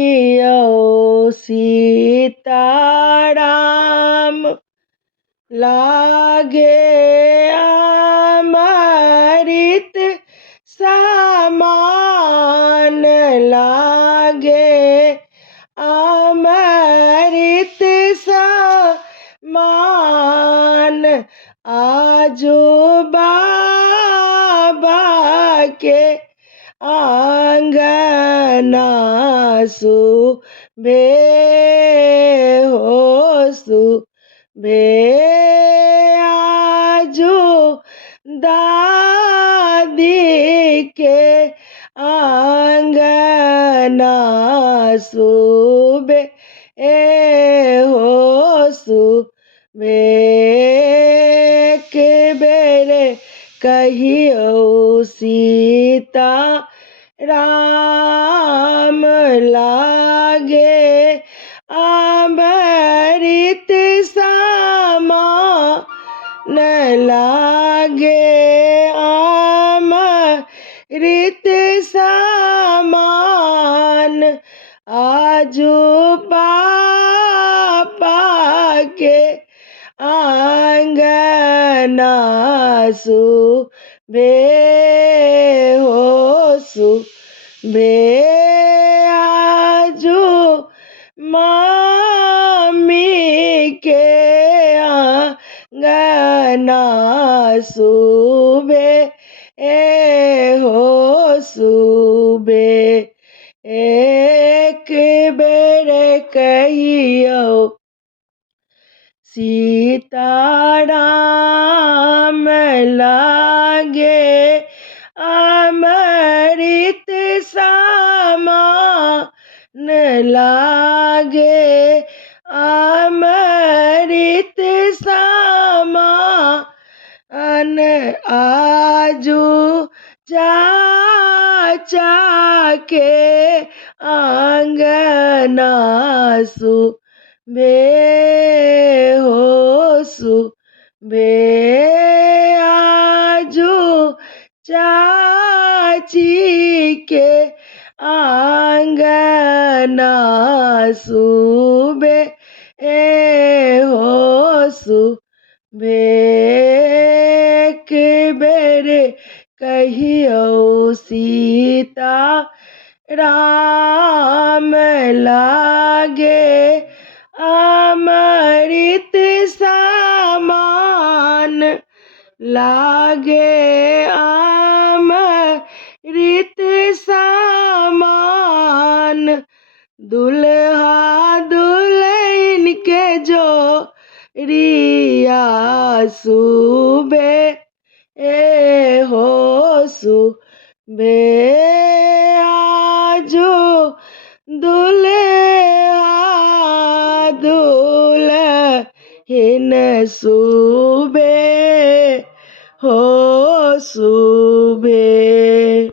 ओ सीताराम लागे अमृत समान, लागे अमृत समान। आजो बाबा के आंगना सुबे हो सुबे, आजो दादी के आंगना सुबे हो सुबे। के बेरे कहियो सीता राम लागे अमृत समान, लागे अमृत समान। आजो पापा के आंगना सुबे हो सुबे, आजो मामी के आंगना सुबे हो सुबे। एक बेर कहियो सीताराम लागे अमृत समान, लागे अमृत समान। आजू चाचा के आंगना सुबे हो सुबे, आजू चाची के आंगना सुबे हो सुबे। के बेरे कहियो सीता राम लागे अमृत समान, लागे अमृत समान। दुल्हा दुल्हन के जोड़िया सुबे हो सुबे, आजो दुल्हा दुल्हन सुबे हो सुबे।